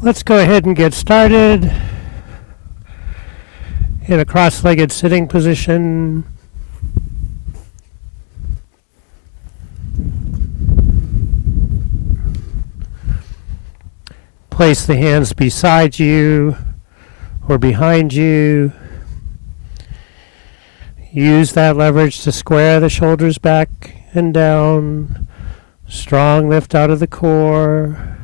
Let's go ahead and get started in a cross-legged sitting position. Place the hands beside you or behind you. Use that leverage to square the shoulders back and down. Strong lift out of the core.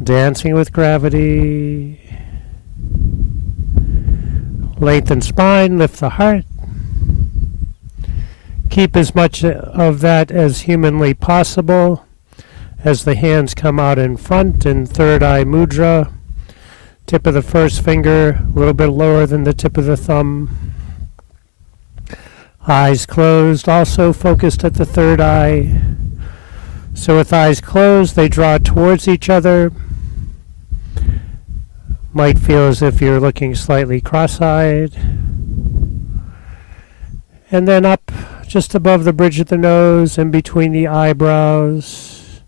Dancing with gravity. Lengthen spine, lift the heart. Keep as much of that as humanly possible as the hands come out in front in third eye mudra. Tip of the first finger a little bit lower than the tip of the thumb. Eyes closed, also focused at the third eye. So with eyes closed, they draw towards each other. Might feel as if you're looking slightly cross-eyed. And then up just above the bridge of the nose and between the eyebrows.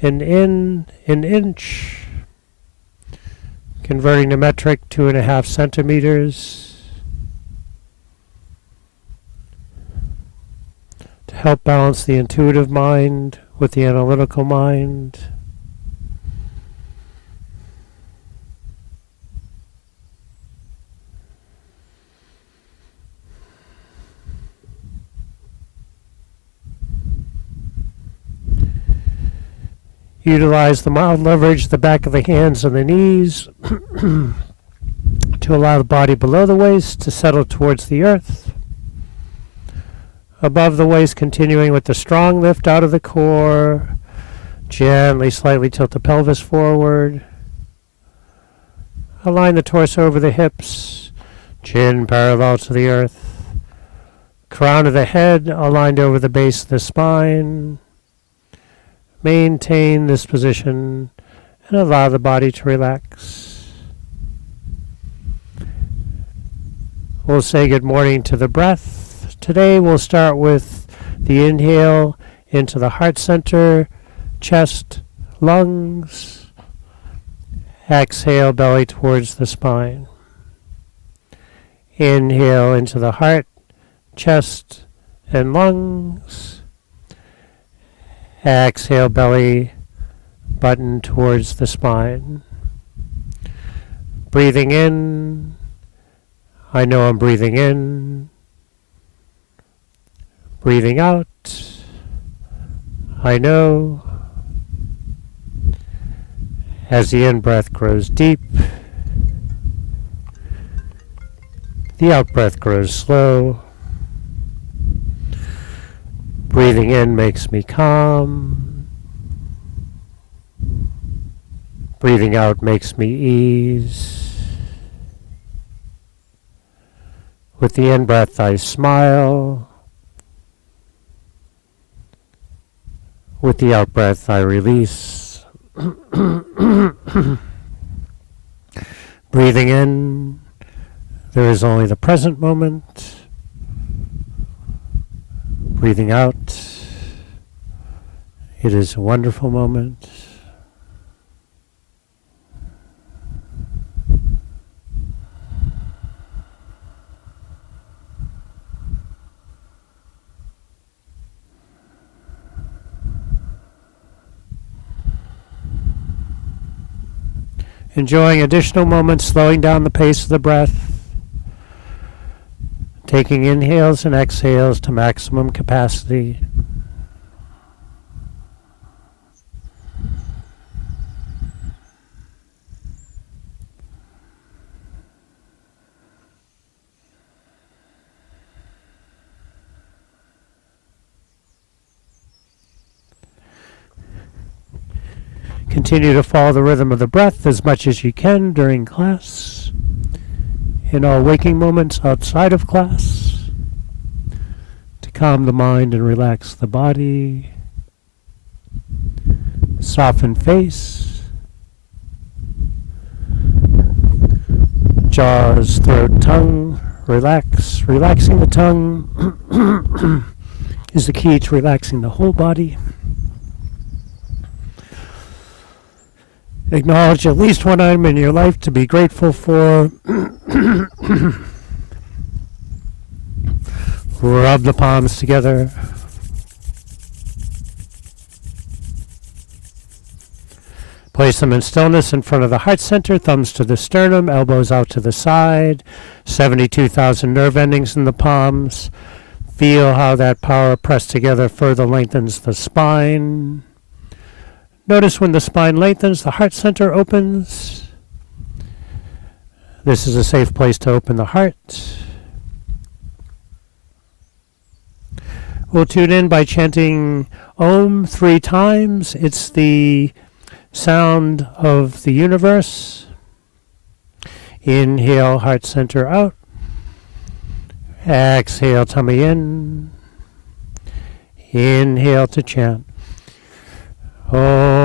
And in an inch. Converting to metric, 2.5 centimeters. To help balance the intuitive mind with the analytical mind. Utilize the mild leverage, the back of the hands and the knees to allow the body below the waist to settle towards the earth. Above the waist, continuing with the strong lift out of the core. Gently, slightly tilt the pelvis forward. Align the torso over the hips. Chin parallel to the earth. Crown of the head aligned over the base of the spine. Maintain this position and allow the body to relax. We'll say good morning to the breath. Today we'll start with the inhale into the heart center, chest, lungs. Exhale, belly towards the spine. Inhale into the heart, chest, and lungs. Exhale, belly button towards the spine. Breathing in. I know I'm breathing in. Breathing out. I know. As the in-breath grows deep, the out-breath grows slow. Breathing in makes me calm. Breathing out makes me ease. With the in-breath, I smile. With the out-breath, I release. Breathing in, there is only the present moment. Breathing out, it is a wonderful moment. Enjoying additional moments, slowing down the pace of the breath. Taking inhales and exhales to maximum capacity. Continue to follow the rhythm of the breath as much as you can during class. In all waking moments outside of class, to calm the mind and relax the body, soften face, jaws, throat, tongue, relax. Relaxing the tongue is the key to relaxing the whole body. Acknowledge at least one item in your life to be grateful for. Rub the palms together. Place them in stillness in front of the heart center, thumbs to the sternum, elbows out to the side, 72,000 nerve endings in the palms. Feel how that power pressed together further lengthens the spine. Notice when the spine lengthens, the heart center opens. This is a safe place to open the heart. We'll tune in by chanting Om 3 times. It's the sound of the universe. Inhale, heart center out. Exhale, tummy in. Inhale to chant. Om.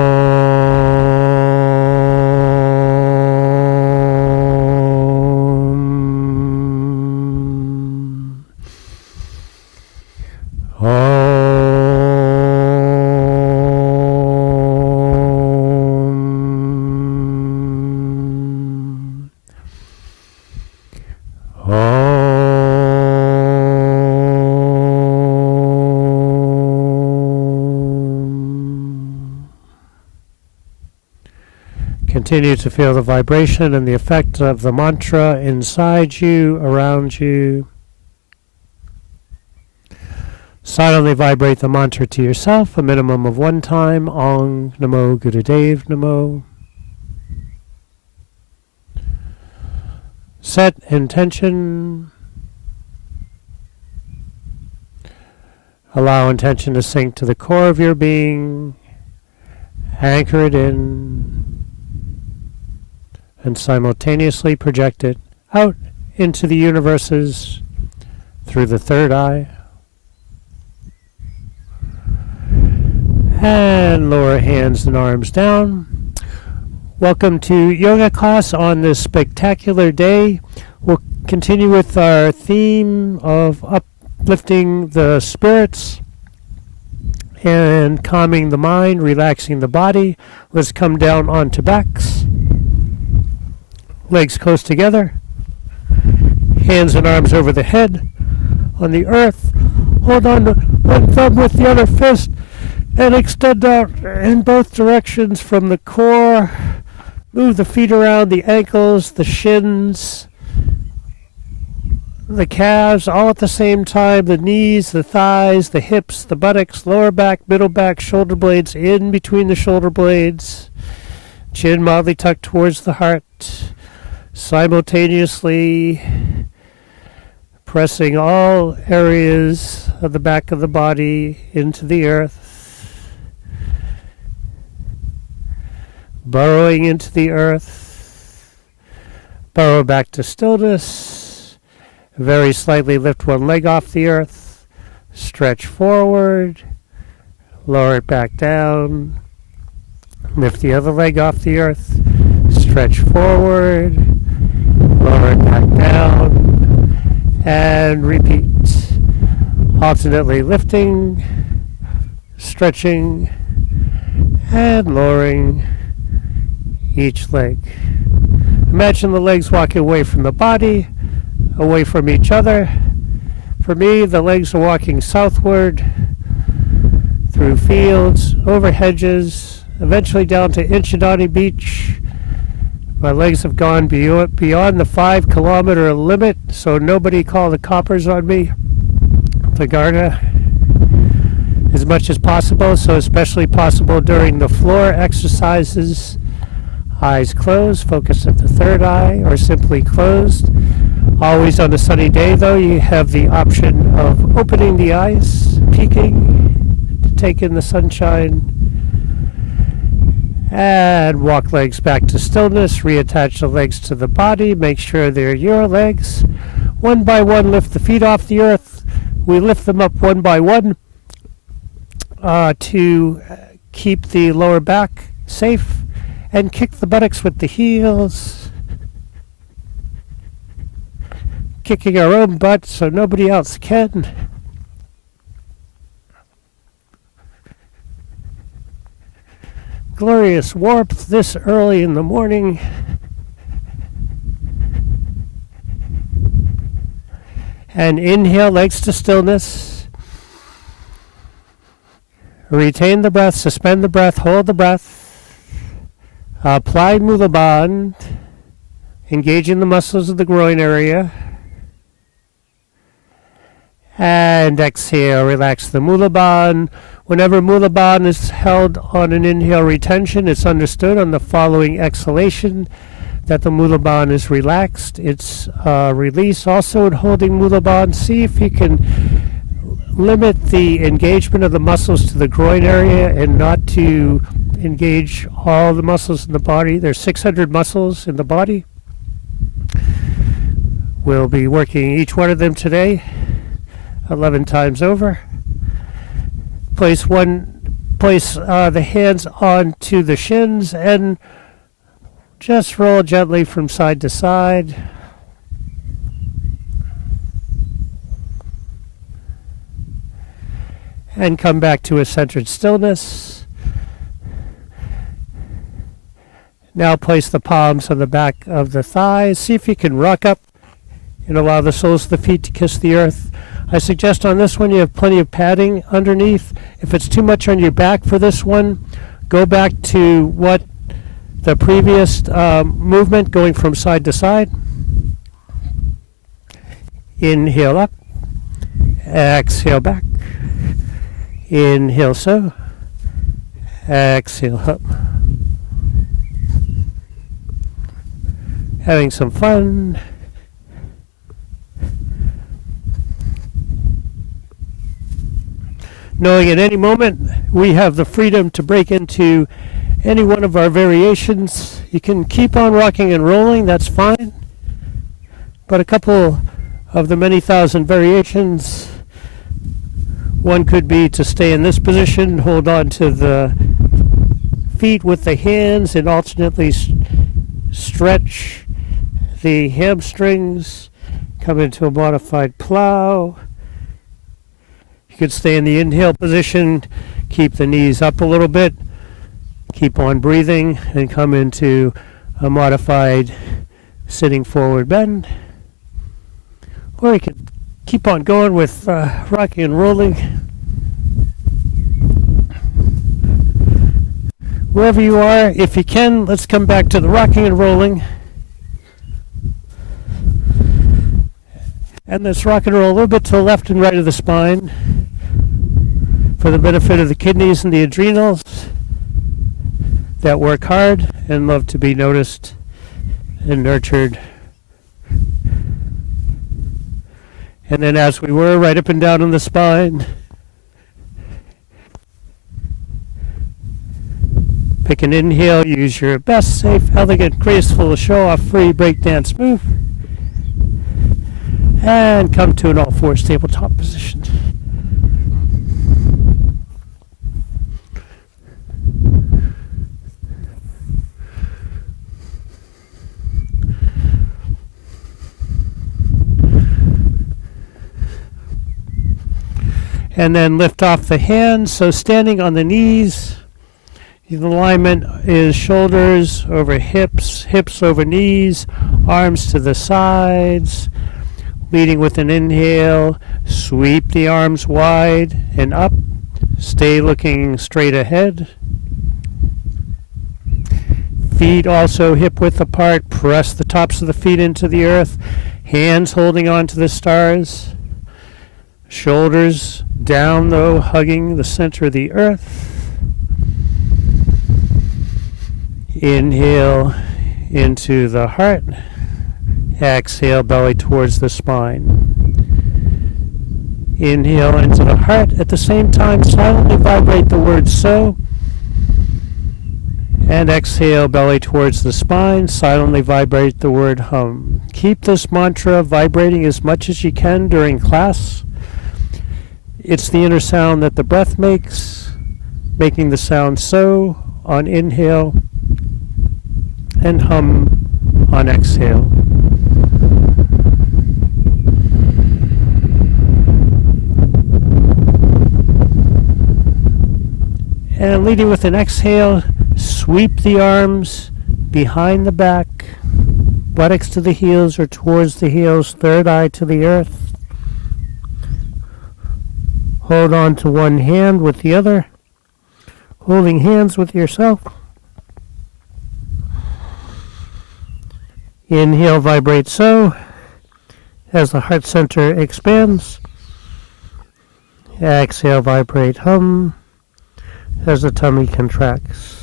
Continue to feel the vibration and the effect of the mantra inside you, around you. Silently vibrate the mantra to yourself, a minimum of 1 time. Ong Namo Gurudev Namo. Set intention. Allow intention to sink to the core of your being. Anchor it in. And simultaneously project it out into the universes through the third eye. And lower hands and arms down. Welcome to yoga class on this spectacular day. We'll continue with our theme of uplifting the spirits and calming the mind, relaxing the body. Let's come down onto backs. Legs close together. Hands and arms over the head on the earth. Hold on to one thumb with the other fist and extend out in both directions from the core. Move the feet around, the ankles, the shins, the calves, all at the same time. The knees, the thighs, the hips, the buttocks, lower back, middle back, shoulder blades in between the shoulder blades. Chin mildly tucked towards the heart. Simultaneously pressing all areas of the back of the body into the earth, burrowing into the earth, burrow back to stillness, very slightly lift one leg off the earth, stretch forward, lower it back down, lift the other leg off the earth, stretch forward, lower it back down, and repeat. Alternately lifting, stretching, and lowering each leg. Imagine the legs walking away from the body, away from each other. For me, the legs are walking southward, through fields, over hedges, eventually down to Inchidani Beach. My legs have gone beyond the 5-kilometer limit, so nobody call the coppers on me. The Garda, as much as possible, so especially possible during the floor exercises. Eyes closed, focus at the third eye, or simply closed. Always on a sunny day, though, you have the option of opening the eyes, peeking, to take in the sunshine. And walk legs back to stillness. Reattach the legs to the body. Make sure they're your legs. One by one, lift the feet off the earth. We lift them up one by one to keep the lower back safe. And kick the buttocks with the heels. Kicking our own butt so nobody else can. glorious warmth this early in the morning. And inhale, legs to stillness. Retain the breath, suspend the breath, hold the breath. Apply Mula Bandha, engaging the muscles of the groin area. And exhale, relax the Mula Bandha. Whenever Mula Bandha is held on an inhale retention, it's understood on the following exhalation that the Mula Bandha is relaxed. It's release. Also in holding Mula Bandha, see if you can limit the engagement of the muscles to the groin area and not to engage all the muscles in the body. There's 600 muscles in the body. We'll be working each one of them today 11 times over. Place the hands onto the shins and just roll gently from side to side. And come back to a centered stillness. Now place the palms on the back of the thighs. See if you can rock up and allow the soles of the feet to kiss the earth. I suggest on this one you have plenty of padding underneath. If it's too much on your back for this one, go back to what the previous movement, going from side to side. Inhale up, exhale back. Inhale so, exhale up. Having some fun. Knowing at any moment we have the freedom to break into any one of our variations. You can keep on rocking and rolling, that's fine. But a couple of the many thousand variations, one could be to stay in this position, hold on to the feet with the hands and alternately stretch the hamstrings, come into a modified plow. You could stay in the inhale position, keep the knees up a little bit, keep on breathing, and come into a modified sitting forward bend. Or you can keep on going with rocking and rolling. Wherever you are, if you can, let's come back to the rocking and rolling. And let's rock and roll a little bit to the left and right of the spine for the benefit of the kidneys and the adrenals that work hard and love to be noticed and nurtured. And then as we were, right up and down on the spine. Pick an inhale, use your best, safe, elegant, graceful, show-off, free breakdance move. And come to an all-fours tabletop position. And then lift off the hands. So standing on the knees, the alignment is shoulders over hips, hips over knees, arms to the sides. Leading with an inhale, sweep the arms wide and up. Stay looking straight ahead. Feet also hip width apart. Press the tops of the feet into the earth. Hands holding on to the stars. Shoulders down though, hugging the center of the earth. Inhale into the heart. Exhale, belly towards the spine. Inhale into the heart. At the same time, silently vibrate the word so. And exhale, belly towards the spine. Silently vibrate the word hum. Keep this mantra vibrating as much as you can during class. It's the inner sound that the breath makes, making the sound so on inhale and hum on exhale. And leading with an exhale, Sweep the arms behind the back, buttocks to the heels or towards the heels, third eye to the earth. Hold on to one hand with the other, holding hands with yourself. Inhale, vibrate so, as the heart center expands. Exhale, vibrate hum, as the tummy contracts.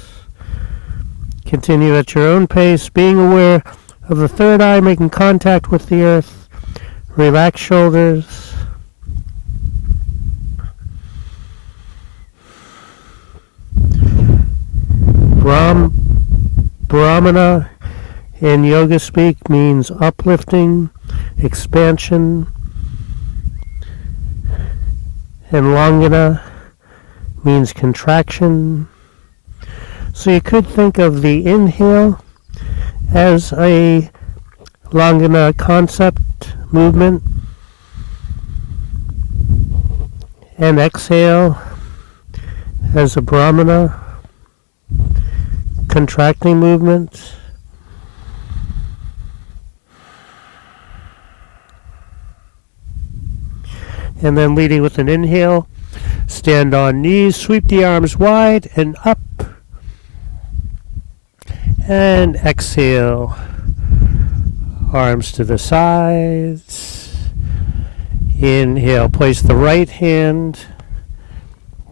Continue at your own pace, being aware of the third eye making contact with the earth. Relax shoulders. Brahmana in yoga speak means uplifting, expansion, and Langana means contraction. So you could think of the inhale as a Langana concept movement, and exhale as a Brahmana contracting movement. And then leading with an inhale, stand on knees, sweep the arms wide and up. And exhale, arms to the sides. Inhale, place the right hand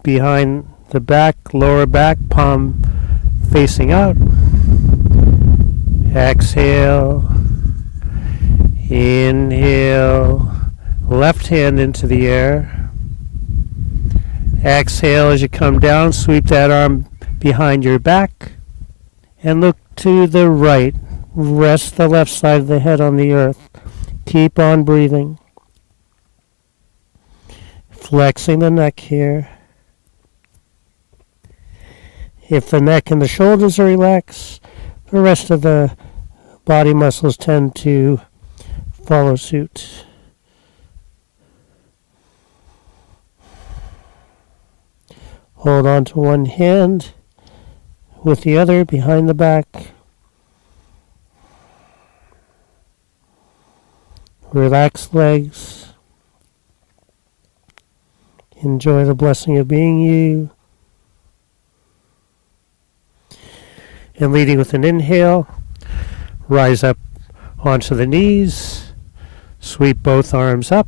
behind the back, lower back, palm facing out. Exhale, inhale, left hand into the air. Exhale as you come down, sweep that arm behind your back and look to the right. Rest the left side of the head on the earth. Keep on breathing. Flexing the neck here. If the neck and the shoulders are relaxed, the rest of the body muscles tend to follow suit. Hold on to one hand with the other behind the back. Relax legs. Enjoy the blessing of being you. And leading with an inhale, rise up onto the knees. Sweep both arms up.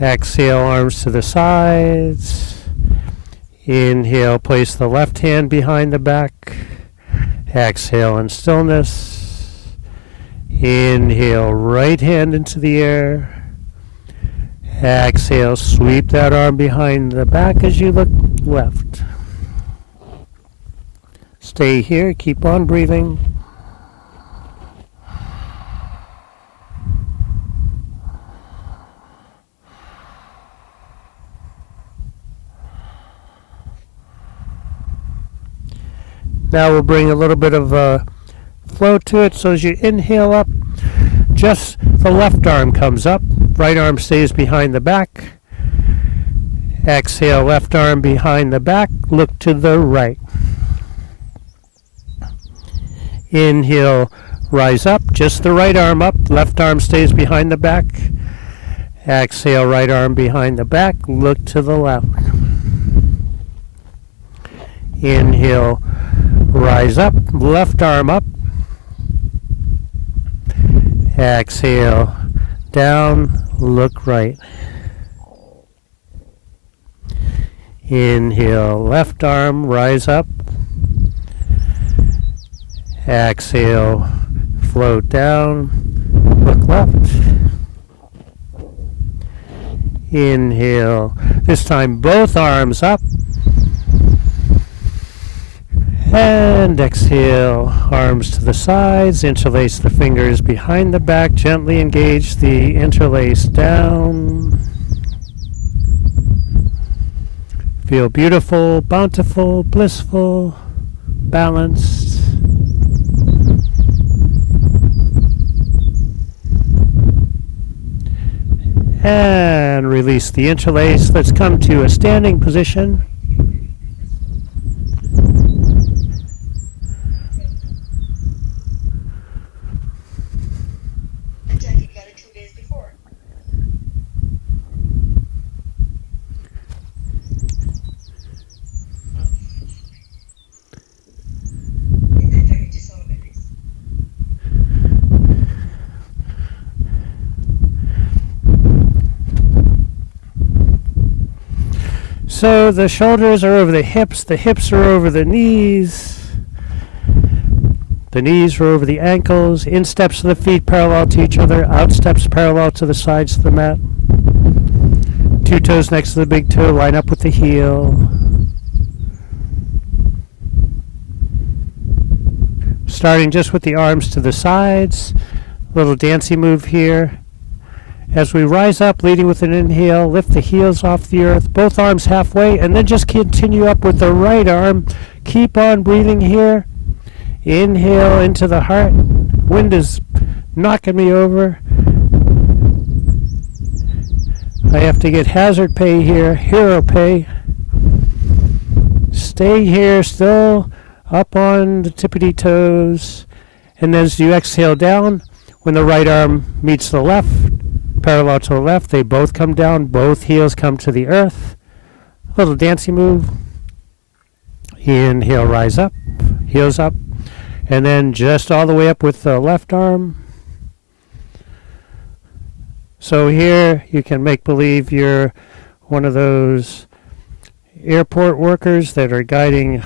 Exhale, arms to the sides. Inhale, place the left hand behind the back. Exhale in stillness. Inhale, right hand into the air. Exhale, sweep that arm behind the back as you look left. Stay here, keep on breathing. Now we'll bring a little bit of flow to it. So as you inhale up, just the left arm comes up. Right arm stays behind the back. Exhale, left arm behind the back. Look to the right. Inhale, rise up. Just the right arm up. Left arm stays behind the back. Exhale, right arm behind the back. Look to the left. Inhale, rise up, left arm up. Exhale, down, look right. Inhale, left arm, rise up. Exhale, float down, look left. Inhale, this time both arms up. And exhale, arms to the sides, interlace the fingers behind the back, gently engage the interlace down. Feel beautiful, bountiful, blissful, balanced. And release the interlace. Let's come to a standing position. So the shoulders are over the hips are over the knees are over the ankles, insteps of the feet parallel to each other, outsteps parallel to the sides of the mat. Two toes next to the big toe, line up with the heel. Starting just with the arms to the sides, little dancey move here. As we rise up, leading with an inhale, lift the heels off the earth, both arms halfway, and then just continue up with the right arm. Keep on breathing here. Inhale into the heart. Wind is knocking me over. I have to get hazard pay here, hero pay. Stay here, still up on the tippity toes. And as you exhale down, when the right arm meets the left, parallel to the left, they both come down, both heels come to the earth. A little dancey move. Inhale, rise up, heels up, and then just all the way up with the left arm. So here you can make believe you're one of those airport workers that are guiding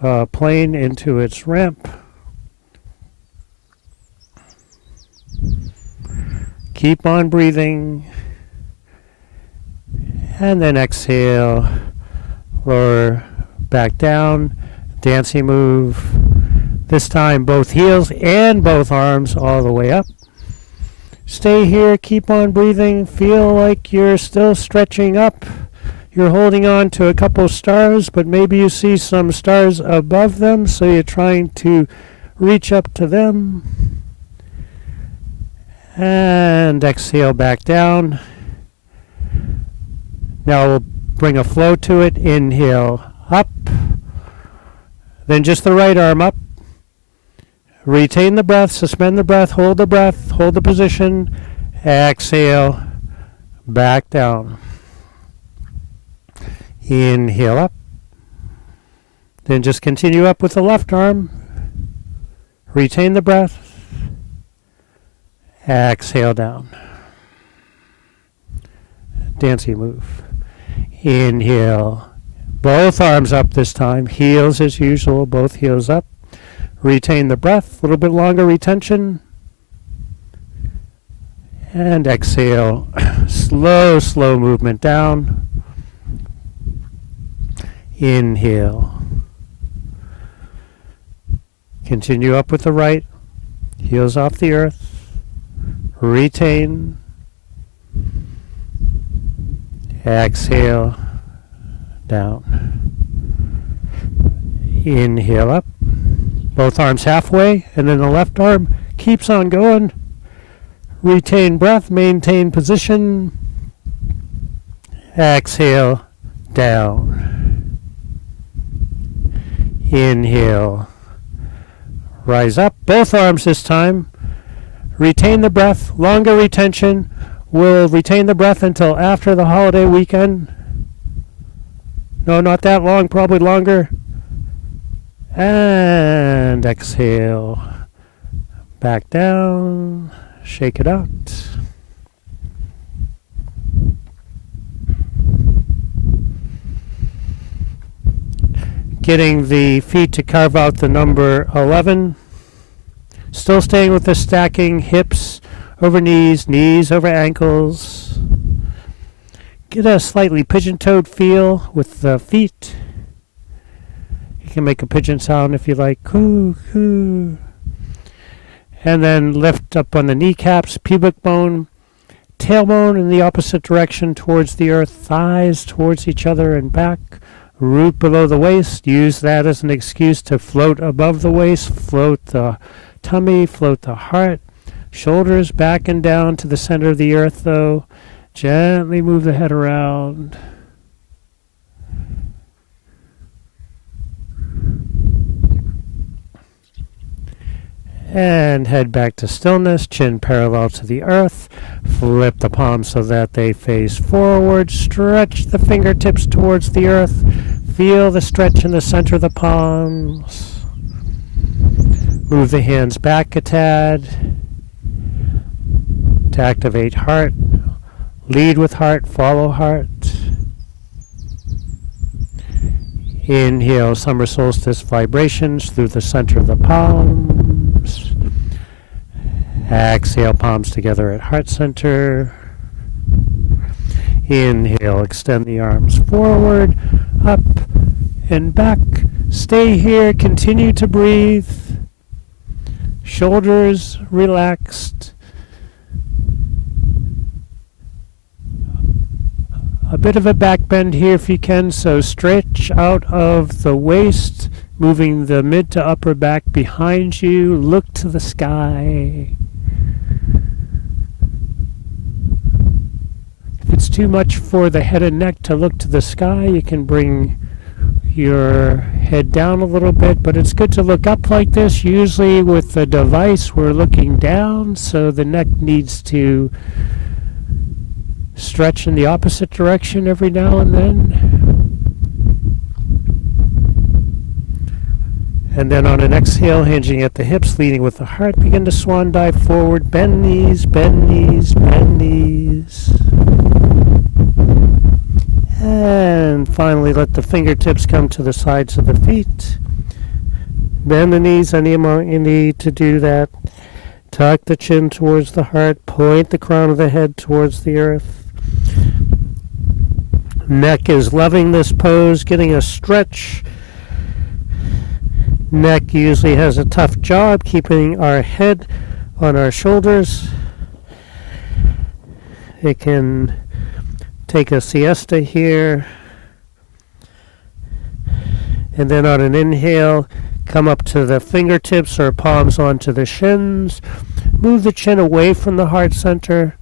a plane into its ramp. Keep on breathing. And then exhale. Lower back down. Dancey move. This time both heels and both arms all the way up. Stay here. Keep on breathing. Feel like you're still stretching up. You're holding on to a couple stars, but maybe you see some stars above them, so you're trying to reach up to them. And exhale back down. Now we'll bring a flow to it. Inhale up. Then just the right arm up. Retain the breath, suspend the breath, hold the position. Exhale back down. Inhale up. Then just continue up with the left arm. Retain the breath. Exhale down. Dancey move. Inhale. Both arms up this time. Heels as usual. Both heels up. Retain the breath. A little bit longer retention. And exhale. Slow, slow movement down. Inhale. Continue up with the right. Heels off the earth. Retain. Exhale. Down. Inhale up. Both arms halfway, and then the left arm keeps on going. Retain breath, maintain position. Exhale, down. Inhale. Rise up, both arms this time. Retain the breath, longer retention. We'll retain the breath until after the holiday weekend. No, not that long, probably longer. And exhale. Back down. Shake it out. Getting the feet to carve out the number 11. Still staying with the stacking, hips over knees, knees over ankles. Get a slightly pigeon-toed feel with the feet. You can make a pigeon sound if you like. Coo, coo. And then lift up on the kneecaps, pubic bone, tailbone in the opposite direction towards the earth, thighs towards each other and back, root below the waist. Use that as an excuse to float above the waist, float the tummy, float the heart, shoulders back and down to the center of the earth though. Gently move the head around. And head back to stillness, chin parallel to the earth. Flip the palms so that they face forward. Stretch the fingertips towards the earth. Feel the stretch in the center of the palms. Move the hands back a tad to activate heart. Lead with heart, follow heart. Inhale, summer solstice vibrations through the center of the palms. Exhale, palms together at heart center. Inhale, extend the arms forward, up and back. Stay here, continue to breathe. Shoulders relaxed. A bit of a back bend here if you can, so stretch out of the waist, moving the mid to upper back behind you. Look to the sky. If it's too much for the head and neck to look to the sky, you can bring your head down a little bit, but it's good to look up like this. Usually with the device we're looking down, so the neck needs to stretch in the opposite direction every now and then. And then on an exhale, hinging at the hips, leading with the heart, begin to swan dive forward. Bend knees, bend knees, bend knees. And finally, let the fingertips come to the sides of the feet. Bend the knees any amount you need to do that. Tuck the chin towards the heart. Point the crown of the head towards the earth. Neck is loving this pose, getting a stretch. Neck usually has a tough job keeping our head on our shoulders. It can take a siesta here. And then on an inhale, come up to the fingertips or palms onto the shins. Move the chin away from the heart center.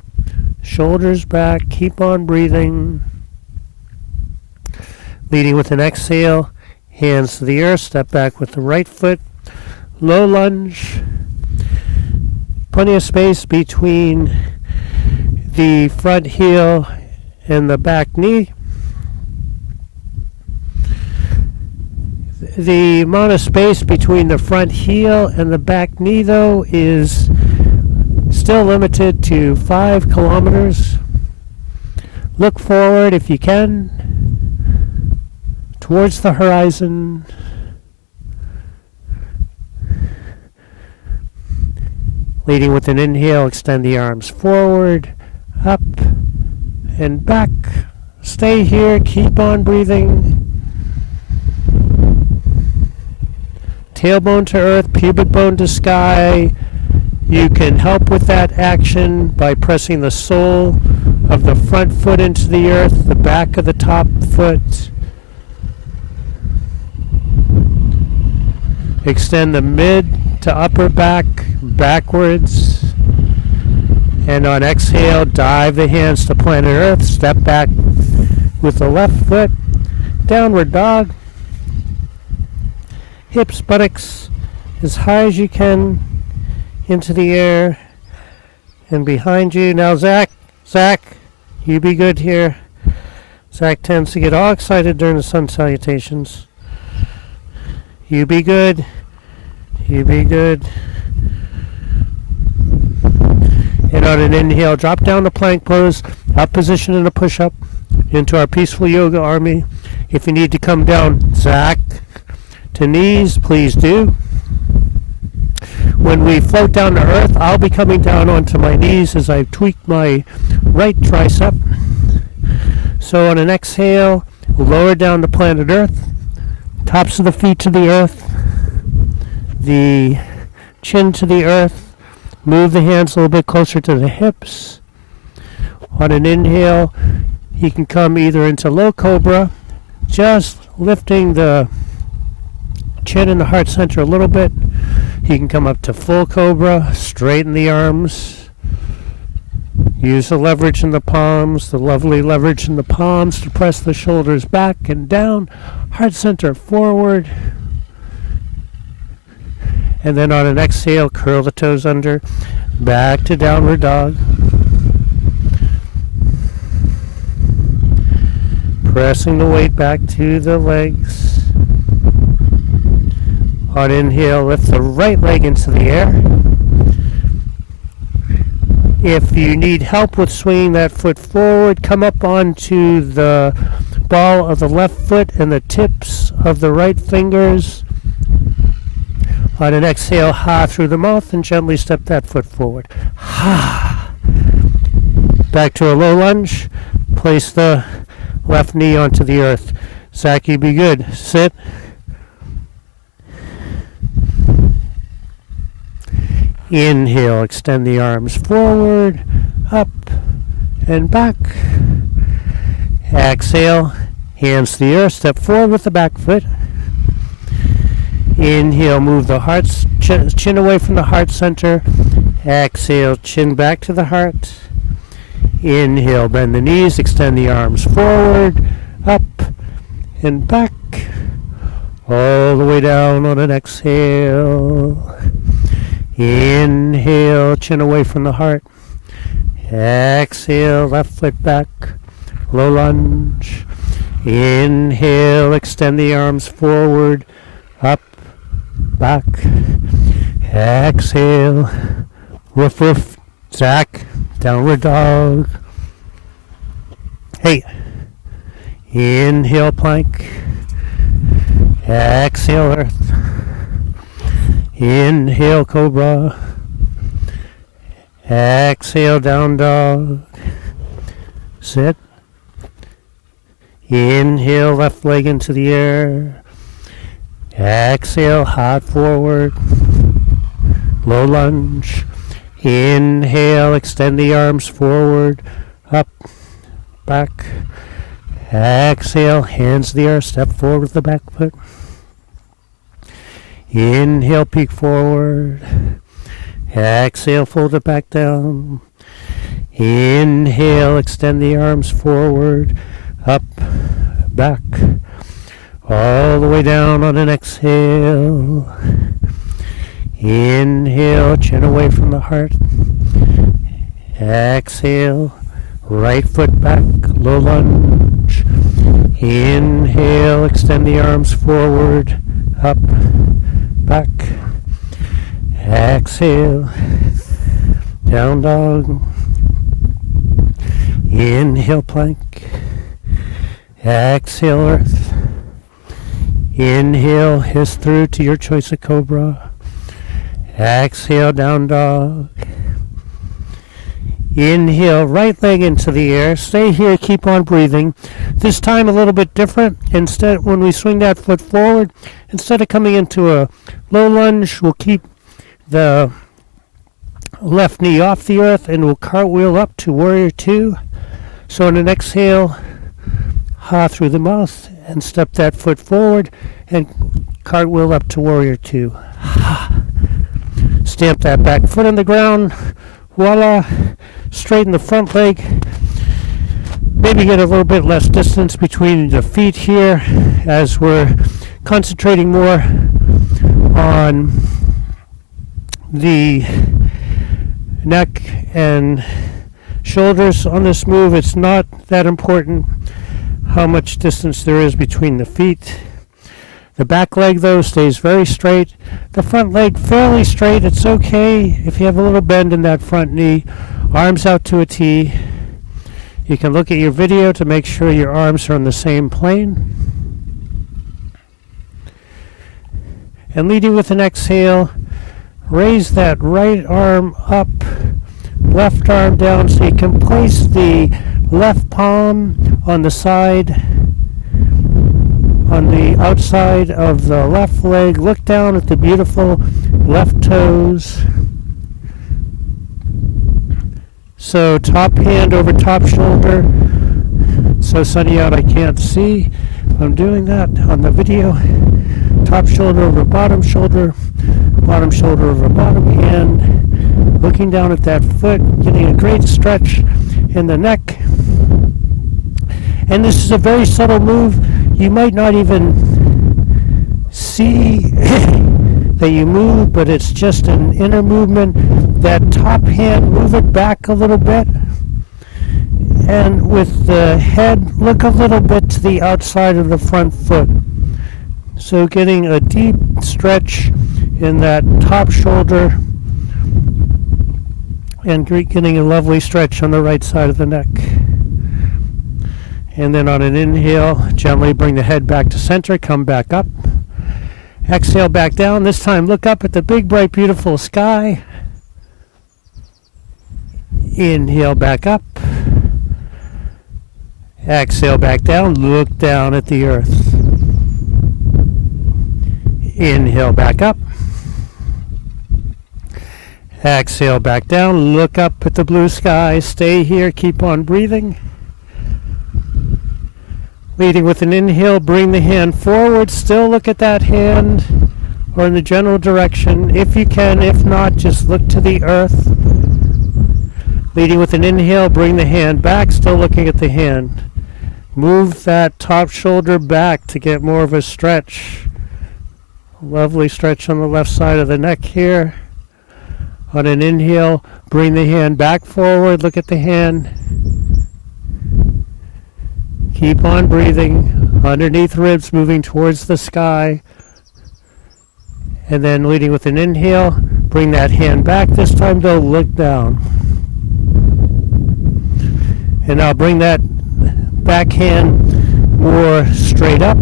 Shoulders back. Keep on breathing. Leading with an exhale. Hands to the earth. Step back with the right foot. Low lunge. Plenty of space between the front heel and the back knee. The amount of space between the front heel and the back knee, though, is still limited to 5 kilometers. Look forward if you can, towards the horizon. Leading with an inhale, extend the arms forward, up and back. Stay here, keep on breathing. Tailbone to earth, pubic bone to sky. You can help with that action by pressing the sole of the front foot into the earth, the back of the top foot. Extend the mid to upper back backwards. And on exhale, dive the hands to planet earth. Step back with the left foot. Downward dog. Hips, buttocks as high as you can into the air and behind you. Now Zach, you be good here. Zach tends to get all excited during the sun salutations. You be good. You be good. And on an inhale, drop down to plank pose, up position in a push-up into our peaceful yoga army. If you need to come down, Zach, to knees, please do. When we float down to earth, I'll be coming down onto my knees as I tweak my right tricep. So on an exhale, lower down to planet earth, tops of the feet to the earth, the chin to the earth. Move the hands a little bit closer to the hips. On an inhale, you can come either into low cobra, just lifting the chin and the heart center a little bit. You can come up to full cobra, straighten the arms. Use the leverage in the palms, the lovely leverage in the palms to press the shoulders back and down, heart center forward. And then on an exhale, curl the toes under, back to downward dog. Pressing the weight back to the legs. On inhale, lift the right leg into the air. If you need help with swinging that foot forward, come up onto the ball of the left foot and the tips of the right fingers. On an exhale, ha through the mouth, and gently step that foot forward. Ha. Back to a low lunge. Place the left knee onto the earth. Zach, be good. Sit. Inhale, extend the arms forward, up, and back. Exhale, hands to the earth, step forward with the back foot. Inhale, move the heart, chin away from the heart center. Exhale, chin back to the heart. Inhale, bend the knees, extend the arms forward, up, and back. All the way down on an exhale. Inhale, chin away from the heart. Exhale, left foot back. Low lunge. Inhale, extend the arms forward, up, back. Exhale. Woof woof. Zach, downward dog. Hey. Inhale, plank. Exhale, earth. Inhale, cobra. Exhale, down dog. Sit. Inhale, left leg into the air. Exhale, hard forward. Low lunge. Inhale, extend the arms forward, up, back. Exhale, hands to the earth, step forward with the back foot. Inhale, peek forward. Exhale, fold it back down. Inhale, extend the arms forward, up, back. All the way down on an exhale. Inhale, chin away from the heart. Exhale, right foot back, low lunge. Inhale, extend the arms forward, up, back. Exhale, down dog. Inhale, plank. Exhale, earth. Inhale, hiss through to your choice of cobra. Exhale, down dog. Inhale, right leg into the air. Stay here, keep on breathing. This time a little bit different. Instead, when we swing that foot forward, instead of coming into a low lunge, we'll keep the left knee off the earth and we'll cartwheel up to warrior two. So on an exhale, ha through the mouth and step that foot forward and cartwheel up to warrior two. Ha. Stamp that back foot on the ground. Voila. Straighten the front leg. Maybe get a little bit less distance between the feet here as we're concentrating more on the neck and shoulders on this move. It's not that important how much distance there is between the feet. The back leg, though, stays very straight. The front leg, fairly straight. It's okay if you have a little bend in that front knee. Arms out to a T. You can look at your video to make sure your arms are on the same plane. And leading with an exhale, raise that right arm up, left arm down so you can place the left palm on the side, on the outside of the left leg. Look down at the beautiful left toes. So top hand over top shoulder. It's so sunny out I can't see. I'm doing that on the video. Top shoulder over bottom shoulder over bottom hand. Looking down at that foot, getting a great stretch in the neck. And this is a very subtle move. You might not even see that you move, but it's just an inner movement. That top hand, move it back a little bit. And with the head, look a little bit to the outside of the front foot. So getting a deep stretch in that top shoulder and getting a lovely stretch on the right side of the neck. And then on an inhale, gently bring the head back to center, come back up. Exhale back down. This time look up at the big, bright, beautiful sky. Inhale back up. Exhale back down. Look down at the earth. Inhale back up. Exhale back down. Look up at the blue sky. Stay here. Keep on breathing. Leading with an inhale, bring the hand forward. Still look at that hand or in the general direction if you can. If not, just look to the earth. Leading with an inhale, bring the hand back. Still looking at the hand. Move that top shoulder back to get more of a stretch. Lovely stretch on the left side of the neck here. On an inhale, bring the hand back forward. Look at the hand. Keep on breathing. Underneath ribs, moving towards the sky. And then leading with an inhale, bring that hand back. This time though, look down. And now bring that back hand more straight up.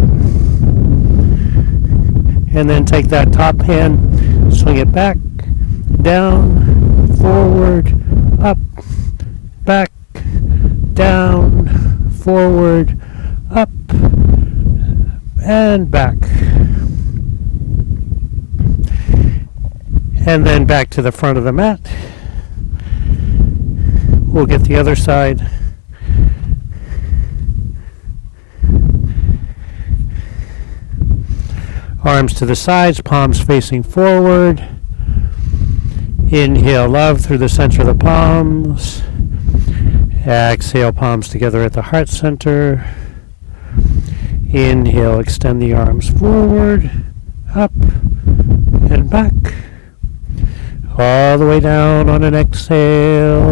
And then take that top hand, swing it back, down, forward, up, back, down, forward, up, and back. And then back to the front of the mat. We'll get the other side. Arms to the sides, palms facing forward. Inhale love through the center of the palms. Exhale, palms together at the heart center. Inhale, extend the arms forward, up, and back. All the way down on an exhale.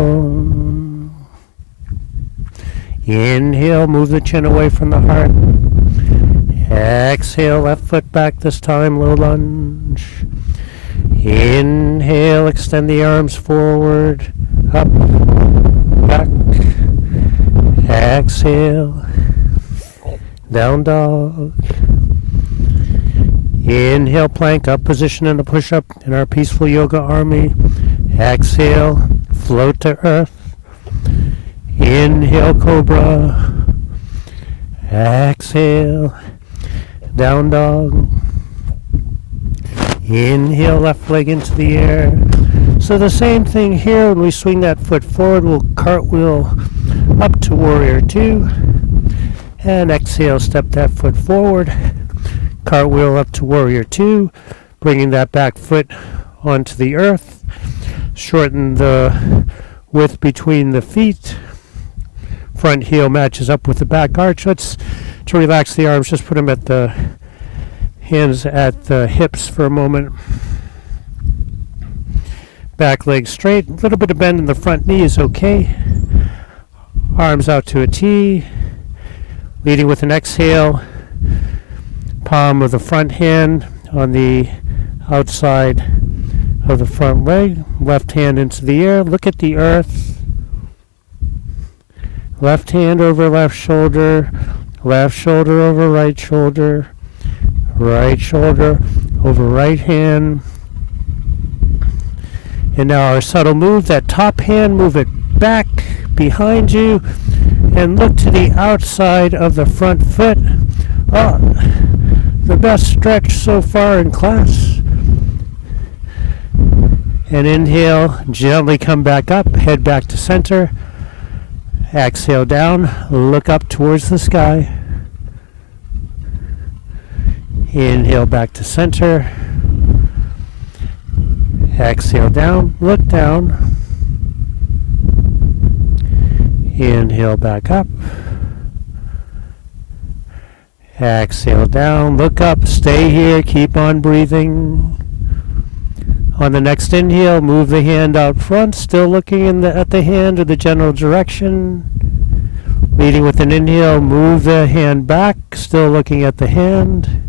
Inhale, move the chin away from the heart. Exhale, left foot back this time, low lunge. Inhale, extend the arms forward, up, back. Exhale, down dog. Inhale, plank, up position in a push-up in our peaceful yoga army. Exhale, float to earth. Inhale, cobra. Exhale, down dog. Inhale, left leg into the air. So the same thing here. When we swing that foot forward, we'll cartwheel up to warrior two. And exhale, step that foot forward. Cartwheel up to warrior two. Bringing that back foot onto the earth. Shorten the width between the feet. Front heel matches up with the back arch. Let's, to relax the arms, just put them at the hands at the hips for a moment. Back leg straight. A little bit of bend in the front knee is okay. Arms out to a T. Leading with an exhale. Palm of the front hand on the outside of the front leg. Left hand into the air. Look at the earth. Left hand over left shoulder. Left shoulder over right shoulder. Right shoulder over right hand. And now our subtle move, that top hand, move it back behind you and look to the outside of the front foot. Oh, the best stretch so far in class. And inhale, gently come back up, head back to center. Exhale down, look up towards the sky. Inhale back to center. Exhale down, look down. Inhale back up. Exhale down, look up, stay here, keep on breathing. On the next inhale, move the hand out front, still looking at the hand or the general direction. Leading with an inhale, move the hand back, still looking at the hand.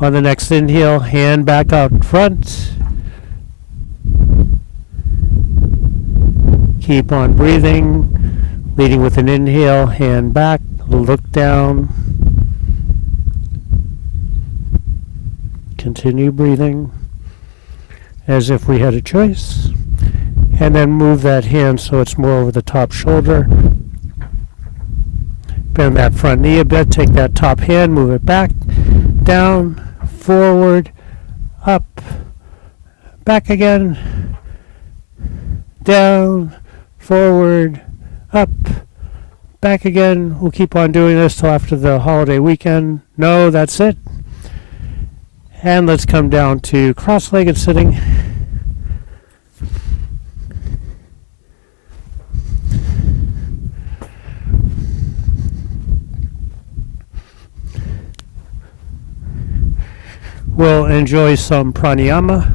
On the next inhale, hand back out front. Keep on breathing, leading with an inhale, hand back, look down. Continue breathing as if we had a choice. And then move that hand so it's more over the top shoulder. Bend that front knee a bit, take that top hand, move it back, down, forward, up, back again, down, forward, up, back again. We'll keep on doing this till after the holiday weekend. No, that's it. And let's come down to cross-legged sitting. We'll enjoy some pranayama,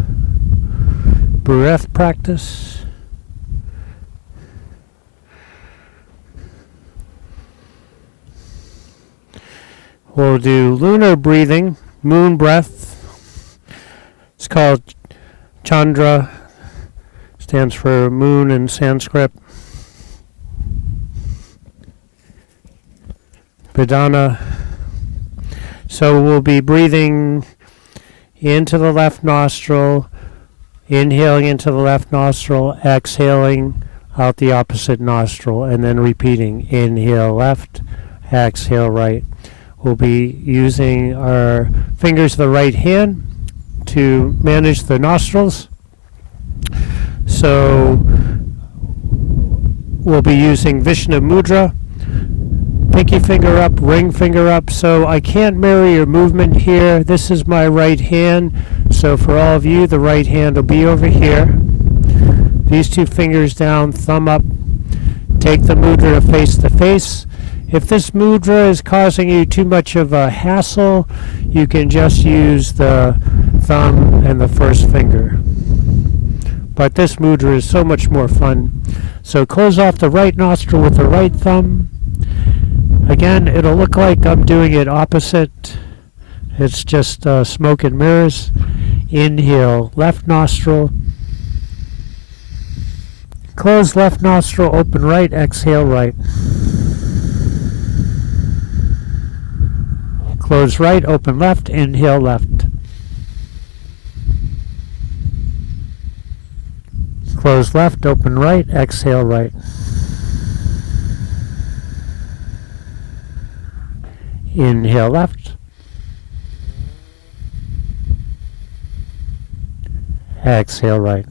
breath practice. We'll do lunar breathing, moon breath. It's called Chandra, stands for moon in Sanskrit. Vedana. So we'll be breathing into the left nostril, inhaling into the left nostril, exhaling out the opposite nostril, and then repeating. Inhale left, exhale right. We'll be using our fingers of the right hand to manage the nostrils. So we'll be using Vishnu Mudra, pinky finger up, ring finger up. So I can't mirror your movement here. This is my right hand. So for all of you, the right hand will be over here. These two fingers down, thumb up. Take the mudra face to face. If this mudra is causing you too much of a hassle, you can just use the thumb and the first finger. But this mudra is so much more fun. So close off the right nostril with the right thumb. Again, it'll look like I'm doing it opposite. It's just smoke and mirrors. Inhale, left nostril. Close left nostril, open right, exhale right. Close right, open left, inhale left. Close left, open right, exhale right. Inhale left. Exhale right.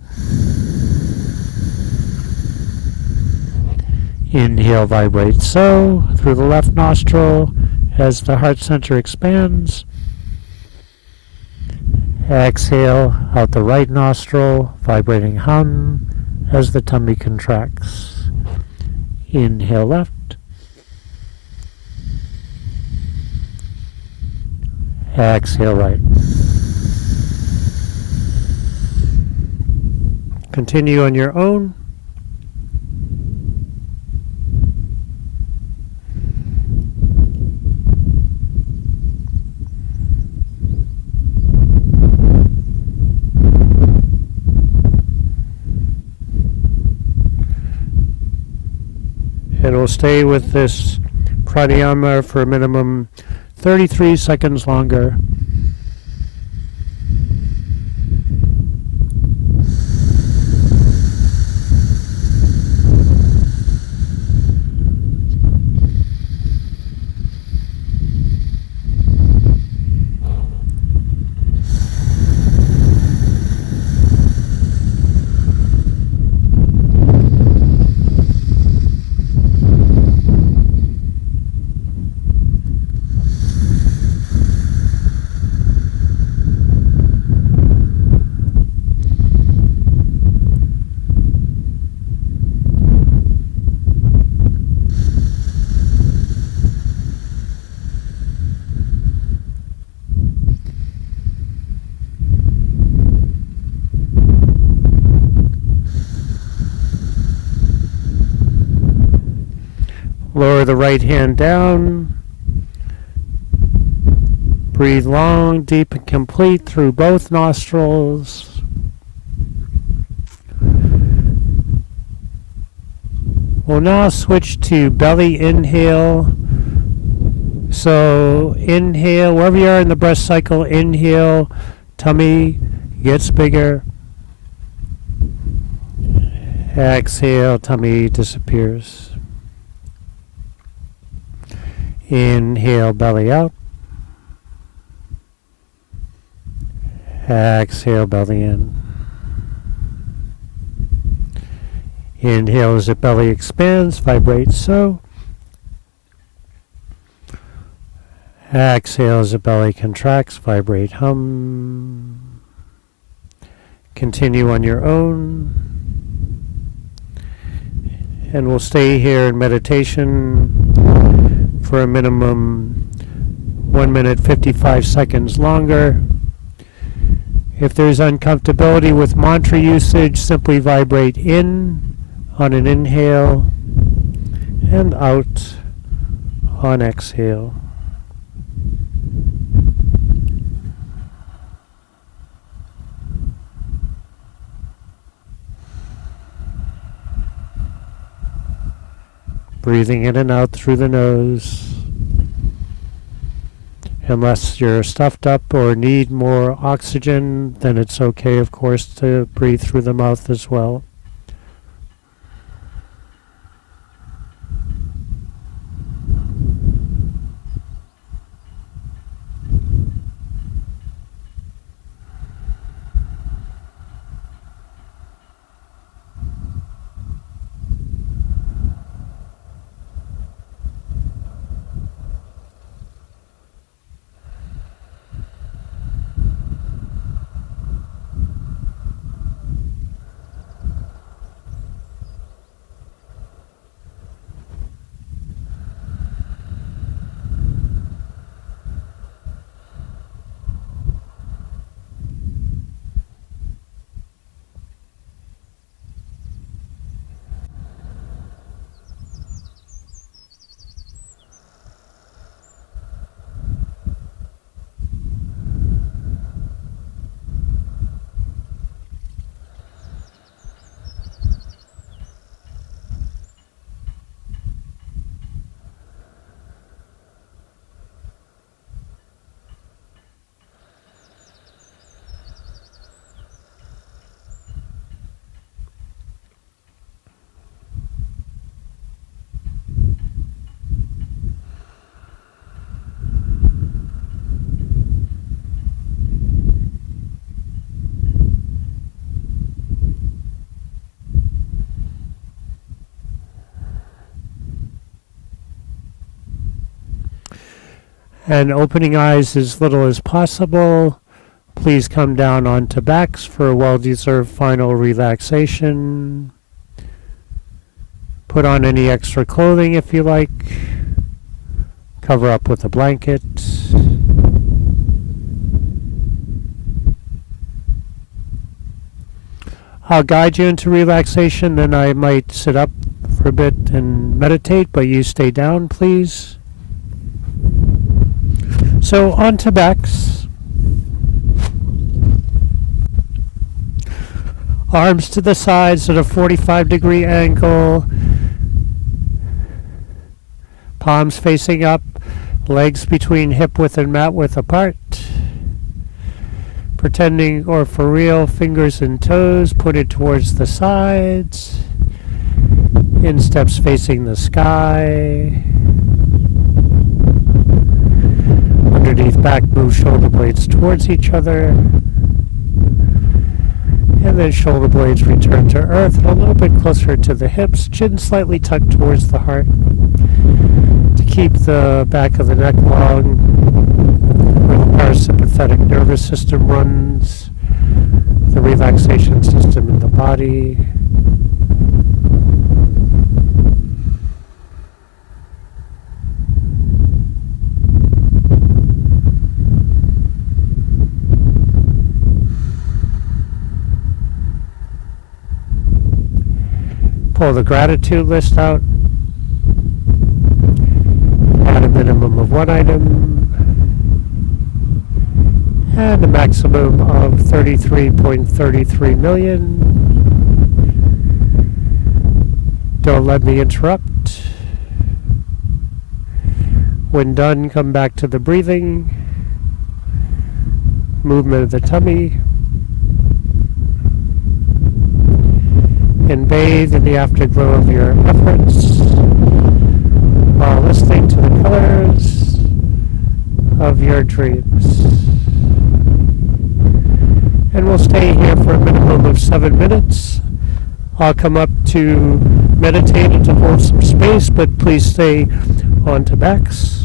Inhale, vibrate so through the left nostril as the heart center expands. Exhale out the right nostril, vibrating hum as the tummy contracts. Inhale left. Exhale right. Continue on your own. And we'll stay with this pranayama for a minimum 33 seconds longer. Lower the right hand down. Breathe long, deep, and complete through both nostrils. We'll now switch to belly inhale. So inhale, wherever you are in the breath cycle, inhale, tummy gets bigger. Exhale, tummy disappears. Inhale, belly out. Exhale, belly in. Inhale as the belly expands, vibrate so. Exhale as the belly contracts, vibrate hum. Continue on your own. And we'll stay here in meditation for a minimum 1 minute 55 seconds longer. If there's uncomfortability with mantra usage, simply vibrate in on an inhale and out on exhale. Breathing in and out through the nose. Unless you're stuffed up or need more oxygen, then it's okay, of course, to breathe through the mouth as well. And opening eyes as little as possible. Please come down onto backs for a well-deserved final relaxation. Put on any extra clothing if you like. Cover up with a blanket. I'll guide you into relaxation, then I might sit up for a bit and meditate, but you stay down, please. So onto backs. Arms to the sides at a 45-degree angle. Palms facing up. Legs between hip width and mat width apart. Pretending or for real, fingers and toes pointed towards the sides. Insteps facing the sky. Underneath back, move shoulder blades towards each other. And then shoulder blades return to earth and a little bit closer to the hips. Chin slightly tucked towards the heart. To keep the back of the neck long, where the parasympathetic nervous system runs, the relaxation system in the body. Pull the gratitude list out. Add a minimum of 1 item. And a maximum of 33.33 million. Don't let me interrupt. When done, come back to the breathing, movement of the tummy, and bathe in the afterglow of your efforts while listening to the colors of your dreams. And we'll stay here for a minimum of 7 minutes. I'll come up to meditate and to hold some space, but please stay on to backs.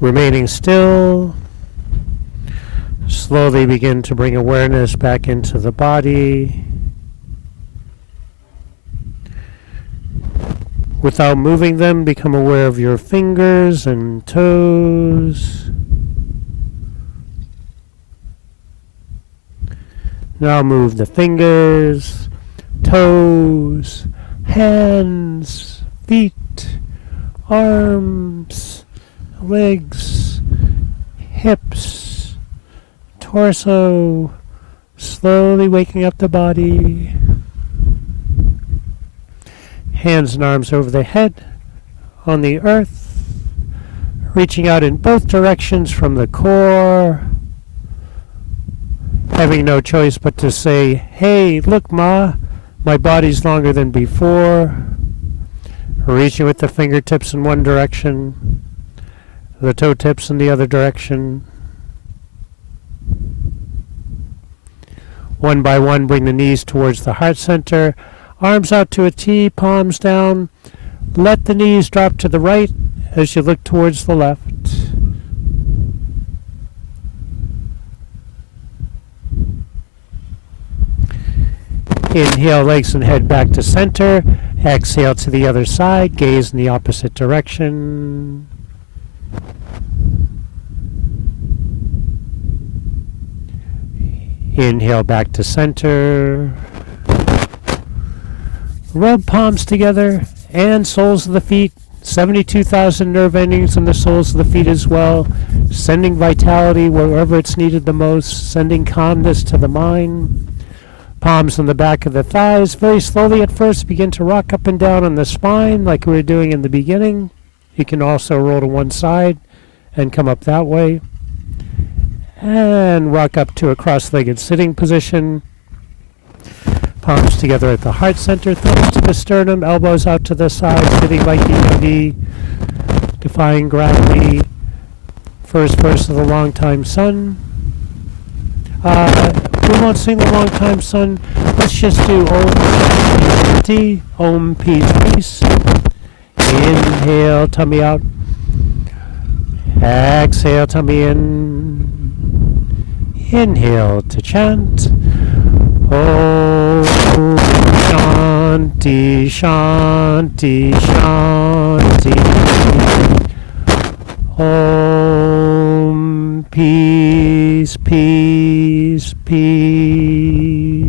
Remaining still, slowly begin to bring awareness back into the body. Without moving them, become aware of your fingers and toes. Now move the fingers, toes, hands, feet, arms, legs, hips, torso, slowly waking up the body. Hands and arms over the head, on the earth, reaching out in both directions from the core, having no choice but to say, hey, look, Ma, my body's longer than before. Reaching with the fingertips in one direction, the toe tips in the other direction. One by one, bring the knees towards the heart center. Arms out to a T, palms down. Let the knees drop to the right as you look towards the left. Inhale, legs and head back to center. Exhale to the other side. Gaze in the opposite direction. Inhale back to center. Rub palms together and soles of the feet. 72,000 nerve endings in the soles of the feet as well. Sending vitality wherever it's needed the most. Sending calmness to the mind. Palms on the back of the thighs. Very slowly at first begin to rock up and down on the spine like we were doing in the beginning. You can also roll to one side and come up that way. And rock up to a cross-legged sitting position. Palms together at the heart center, thumbs to the sternum, elbows out to the side, sitting like yogi, defying gravity. First verse of the Long Time Sun. We won't sing the Long Time Sun. Let's just do Om T, Om Peace. Inhale, tummy out. Exhale, tummy in. Inhale to chant. Om Shanti, Shanti, Shanti. Om Peace, Peace, Peace.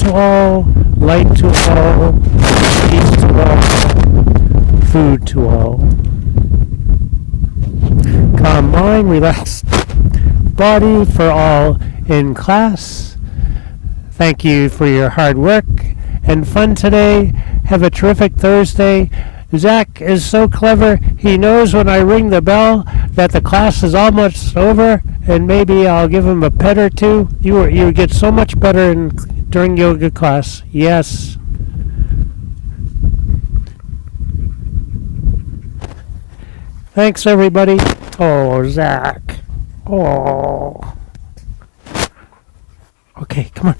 To all, light to all, peace to all, food to all. Calm mind, relaxed body for all in class. Thank you for your hard work and fun today. Have a terrific Thursday. Zach is so clever. He knows when I ring the bell that the class is almost over, and maybe I'll give him a pet or two. You get so much better during yoga class. Yes. Thanks, everybody. Oh, Zach. Oh. Okay, come on.